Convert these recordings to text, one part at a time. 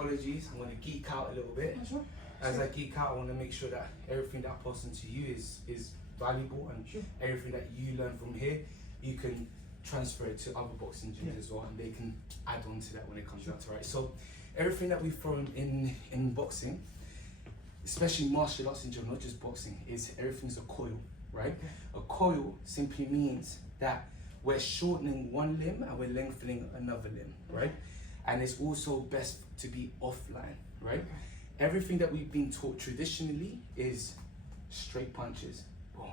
apologies, I'm going to geek out a little bit. Sure. As I geek out, I want to make sure that everything that I pass on to you is valuable, and everything that you learn from here, you can transfer it to other boxing gyms as well, and they can add on to that when it comes out to right. So everything that we've thrown in boxing, especially martial arts in general, not just boxing, is everything's a coil, right? A coil simply means that we're shortening one limb and we're lengthening another limb, right? And it's also best to be offline, right? Everything that we've been taught traditionally is straight punches, boom,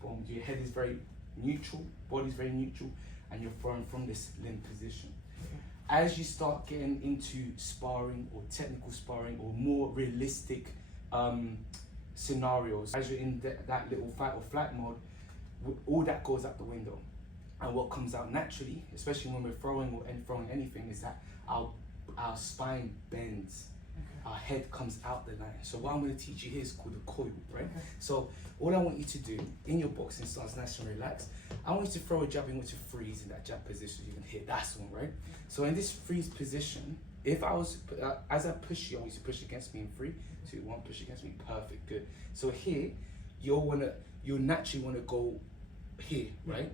boom. Your head is very neutral, body's very neutral, and you're throwing from this limb position. As you start getting into sparring or technical sparring or more realistic scenarios, as you're in that little fight or flight mode, all that goes out the window. And what comes out naturally, especially when we're throwing anything, is that our spine bends. Our head comes out the line. So what I'm going to teach you here is called a coil, right? So all I want you to do in your boxing stance, nice and relaxed, I want you to throw a jab in with your freeze in that jab position. You can hit that one, right? So in this freeze position, if I was, as I push you, I want you to push against me in 3, 2, 1, push against me, perfect, good. So here, you'll naturally want to go here, right?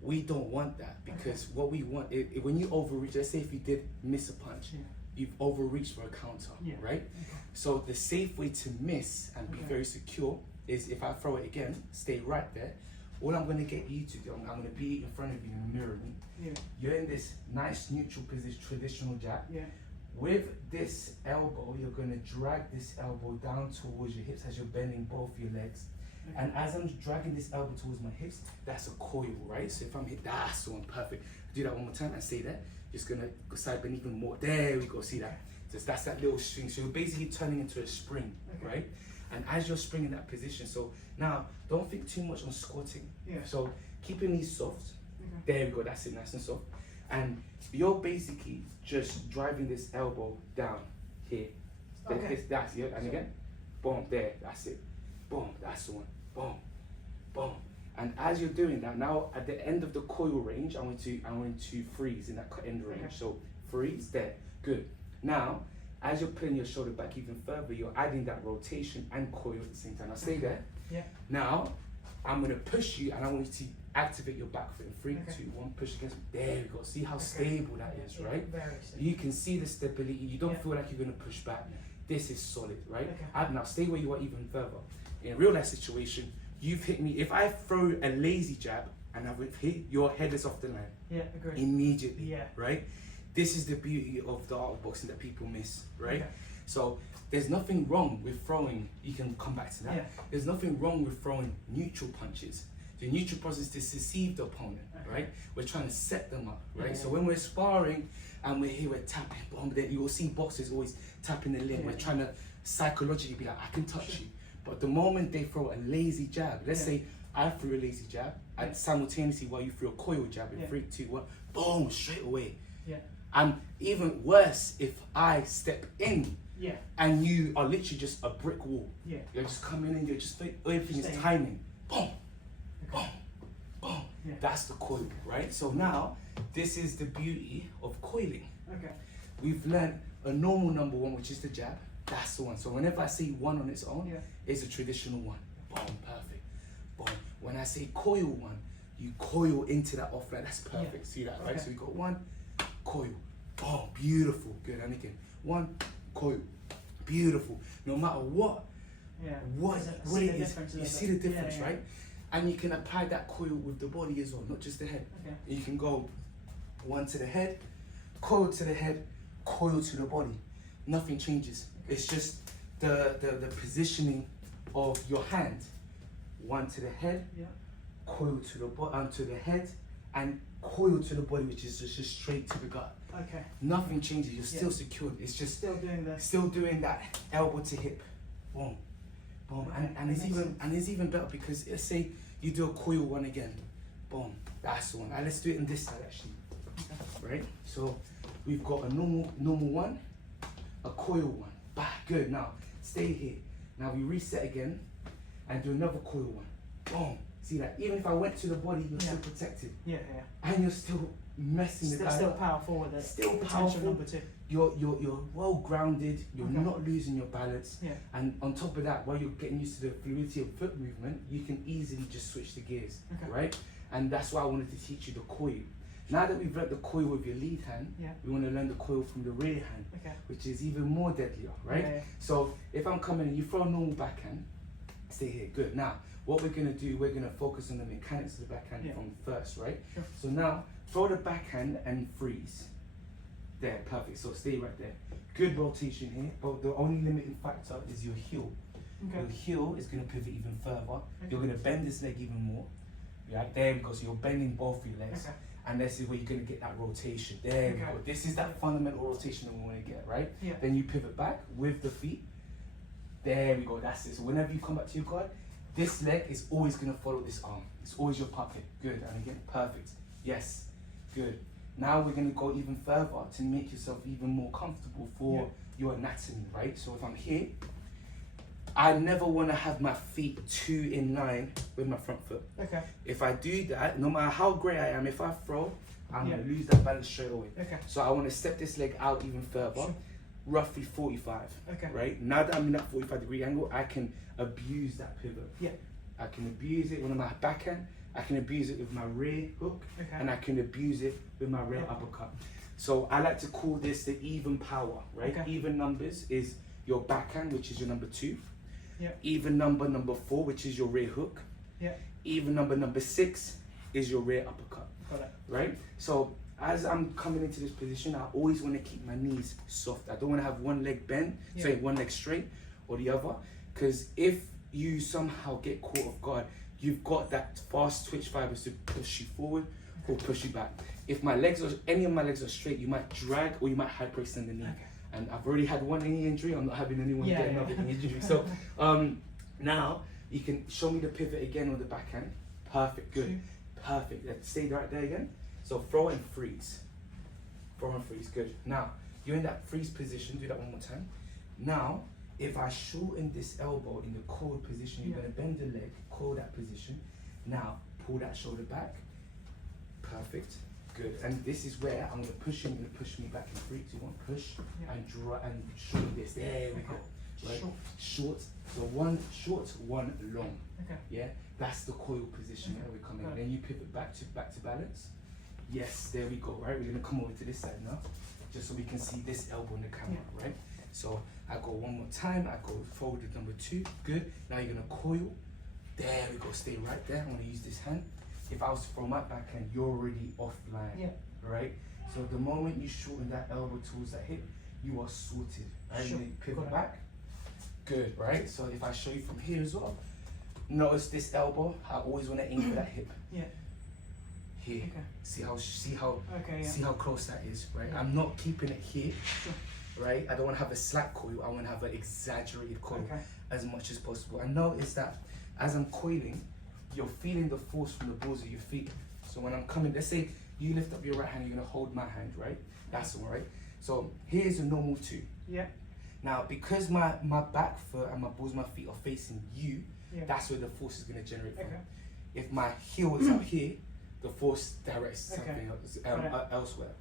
We don't want that, because what we want, when you overreach, let's say if you did miss a punch, you've overreached for a counter, right? So the safe way to miss and be very secure is if I throw it again, stay right there. All I'm going to get you to do, I'm going to be in front of you and mirror me. You're in this nice neutral position, traditional jab. With this elbow, you're going to drag this elbow down towards your hips as you're bending both your legs. And as I'm dragging this elbow towards my hips, that's a coil, right? So if I'm hit, that's the one, perfect. Do that one more time and stay there. Just gonna go side bend even more. There we go, see that? So that's that little string. So you're basically turning into a spring, right? And as you're springing that position, so now don't think too much on squatting. So keeping these soft. There we go, that's it, nice and soft. And you're basically just driving this elbow down here. That's it, and again, boom, there, that's it. Boom, that's the one. Boom, boom. And as you're doing that, now at the end of the coil range, I want to freeze in that end range. So freeze there, good. Now, as you're pulling your shoulder back even further, you're adding that rotation and coil at the same time. Now stay there. Now, I'm gonna push you and I want you to activate your back foot in 3, 2, 1, push against me. There we go, see how stable that is, right? You can see the stability, you don't feel like you're gonna push back. This is solid, right? Now stay where you are even further. In a real life situation, you've hit me. If I throw a lazy jab and I've hit, your head is off the line. Immediately, right? This is the beauty of the art of boxing that people miss, right? So there's nothing wrong with throwing, you can come back to that. There's nothing wrong with throwing neutral punches. The neutral punch is to deceive the opponent, right? We're trying to set them up, right? So when we're sparring and we're here, we're tapping, boom, then you will see boxers always tapping the limb. We're trying to psychologically be like, I can touch you. But the moment they throw a lazy jab, let's say I threw a lazy jab, and simultaneously while you threw a coil jab in 3, 2, 1, boom, straight away. And even worse, if I step in and you are literally just a brick wall. You're just coming in, you're just, everything is timing. Boom, boom, boom. That's the coil, right? So now, this is the beauty of coiling. We've learned a normal number 1, which is the jab. That's the one. So whenever I say 1 on its own, it's a traditional 1. Boom, perfect. Boom. When I say coil 1, you coil into that offline. That's perfect. See that, right? So we got 1, coil. Oh, beautiful. Good. And again, 1, coil. Beautiful. No matter what it is, you see the difference, right? And you can apply that coil with the body as well, not just the head. You can go 1 to the head, coil to the head, coil to the body. Nothing changes. It's just the positioning of your hand. 1 to the head, coil to the head, and coil to the body, which is just straight to the gut. Nothing changes. You're still secured. It's just still doing that elbow to hip. Boom, boom, and it's even better because let's say you do a coil 1 again. Boom, that's the one. And let's do it in this side actually. Right. So we've got a normal 1. A coil 1, bah, good. Now stay here. Now we reset again and do another coil 1. Boom. See that? Even if I went to the body, you're still protected. And you're still messing the guy Still up. powerful with it. Still Potential powerful. number 2. You're well grounded. You're not losing your balance. Yeah. And on top of that, while you're getting used to the fluidity of foot movement, you can easily just switch the gears, right? And that's why I wanted to teach you the coil. Now that we've learned the coil with your lead hand, we want to learn the coil from the rear hand, which is even more deadlier, right? Yeah. So if I'm coming and you throw a normal backhand, stay here, good. Now, what we're going to do, we're going to focus on the mechanics of the backhand from first, right? Sure. So now, throw the backhand and freeze. There, perfect. So stay right there. Good rotation here, but the only limiting factor is your heel. Your heel is going to pivot even further. You're going to bend this leg even more. Right, there we go. So you're bending both your legs. And this is where you're going to get that rotation. There we go. This is that fundamental rotation that we want to get, right? Then you pivot back with the feet. There we go, that's it. So whenever you come back to your guard, this leg is always going to follow this arm. It's always your puppet. Good, and again, perfect. Yes, good. Now we're going to go even further to make yourself even more comfortable for your anatomy, right? So if I'm here, I never want to have my feet too in line with my front foot. If I do that, no matter how great I am, if I throw, I'm going to lose that balance straight away. So I want to step this leg out even further, roughly 45, right? Now that I'm in that 45-degree angle, I can abuse that pivot. I can abuse it with my backhand, I can abuse it with my rear hook, and I can abuse it with my rear uppercut. So I like to call this the even power, right? Even numbers is your backhand, which is your number 2. Even number 4, which is your rear hook. Even number 6 is your rear uppercut. Right? So as I'm coming into this position, I always want to keep my knees soft. I don't want to have one leg bent, say one leg straight or the other, because if you somehow get caught off guard, you've got that fast twitch fibers to push you forward or push you back. If any of my legs are straight, you might drag or you might hyperextend the knee. And I've already had one knee injury. I'm not having anyone get another knee injury. So now you can show me the pivot again on the backhand. Perfect, good, perfect. Let's stay right there again. So throw and freeze. Throw and freeze, good. Now you're in that freeze position. Do that one more time. Now, if I shorten this elbow in the coiled position, you're going to bend the leg, coil that position. Now pull that shoulder back. Perfect. Good, and this is where I'm going to push you, I'm going to push me back in 3, 2, 1, push, and draw, and shorten this, there we go, right? Short, so one short, one long, yeah? That's the coil position that we're coming in. Then you pivot back to balance. Yes, there we go, right? We're going to come over to this side now, just so we can see this elbow in the camera, right? So I go one more time, I go forward number 2, good. Now you're going to coil, there we go, stay right there. I'm going to use this hand. If I was to throw my backhand, you're already offline, right? So the moment you shorten that elbow towards that hip, you are sorted, right? And then you pivot back, good, right? So if I show you from here as well, notice this elbow, I always want to aim for that hip. Here, see how close that is, right? I'm not keeping it here, right? I don't want to have a slack coil, I want to have an exaggerated coil as much as possible. And notice that as I'm coiling, you're feeling the force from the balls of your feet. So when I'm coming, let's say you lift up your right hand, you're gonna hold my hand, right? That's all right. So here's a normal 2. Now, because my back foot and my balls of my feet are facing you, that's where the force is gonna generate from. If my heel is up here, the force directs something else, elsewhere.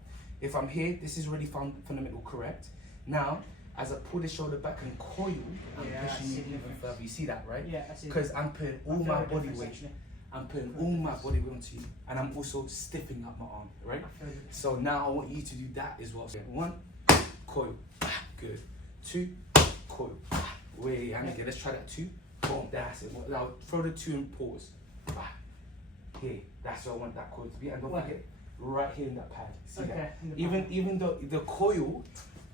If I'm here, this is already fundamental correct. Now, as I pull the shoulder back and coil, I'm pushing you even further. You see that, right? Because I'm putting all my body weight. I'm putting all my body weight onto you, and I'm also stiffening up my arm, right? So now I want you to do that as well. So 1, coil, good. 2, coil. Wait, and again, let's try that 2. Boom, that's it. Now throw the 2 and pause. Here, that's where I want that coil to be, and don't forget, right here in that pad. See that? Even though the coil,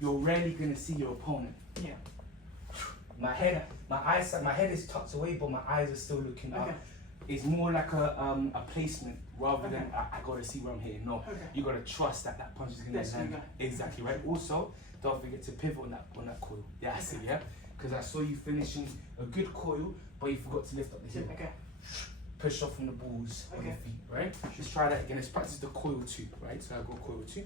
you're rarely gonna see your opponent. My head is tucked away, but my eyes are still looking up. It's more like a placement rather than I gotta see where I'm hitting. No, you gotta trust that that punch is gonna land. Exactly, right? Also, don't forget to pivot on that coil. Yeah, I see, yeah? Because I saw you finishing a good coil, but you forgot to lift up the heel. Push off from the balls of your feet, right? Let's try that again. Let's practice the coil 2, right? So I go coil 2.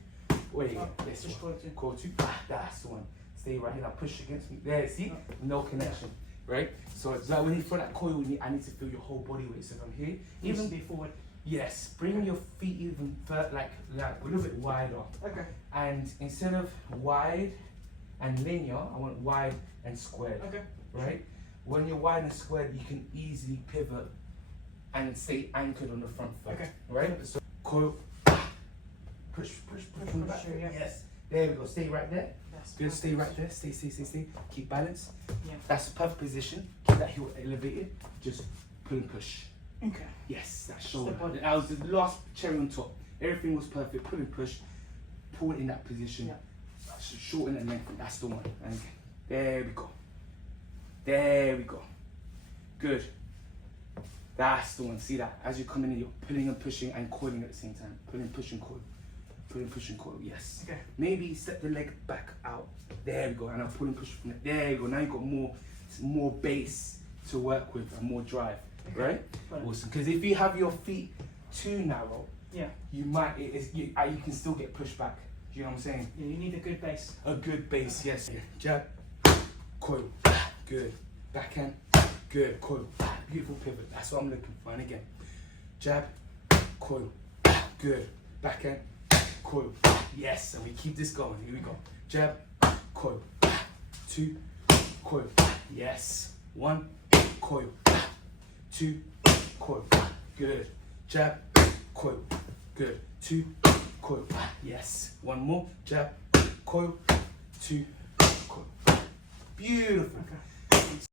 Where you go? This one. Coil 2. That's the one. Stay right here. Now push against me. There, see? No connection, right? So when you throw that coil, I need to feel your whole body weight. So if I'm here, even be forward. Yes, bring your feet even further, like a little bit wider. Okay. And instead of wide and linear, I want wide and squared. Okay. Right? When you're wide and squared, you can easily pivot and stay anchored on the front foot. Okay. Right? So coil, push from the back. Sure, yeah. Yes. There we go. Stay right there. That's Good. perfect. Stay right there. Stay. Keep balance. Yeah. That's the perfect position. Keep that heel elevated. Just pull and push. Okay. Yes, that shoulder. Step on. That was the last cherry on top. Everything was perfect. Pull and push. Pull it in that position. Yeah. Shorten and lengthen. That's the one. And there we go. There we go. Good. That's the one. See that? As you're coming in, you're pulling and pushing and coiling at the same time. Pulling, push, and coil. Pulling, push, and coil. Yes. Okay. Maybe step the leg back out. There we go. And I'll pull and push from it. There you go. Now you've got more base to work with and more drive. Okay. Right? Awesome. Because if you have your feet too narrow, Yeah. you might you can still get pushed back. Do you know what I'm saying? Yeah, you need a good base. A good base, yes. Jab, coil, good. Backhand, good. Coil, beautiful pivot. That's what I'm looking for. And again, jab, coil, good. Backhand, coil, yes. And we keep this going. Here we go. Jab, coil, 2, coil, yes. 1, coil, 2, coil, good. Jab, coil, good. 2, coil, yes. One more, jab, coil, 2, coil. Beautiful. Okay.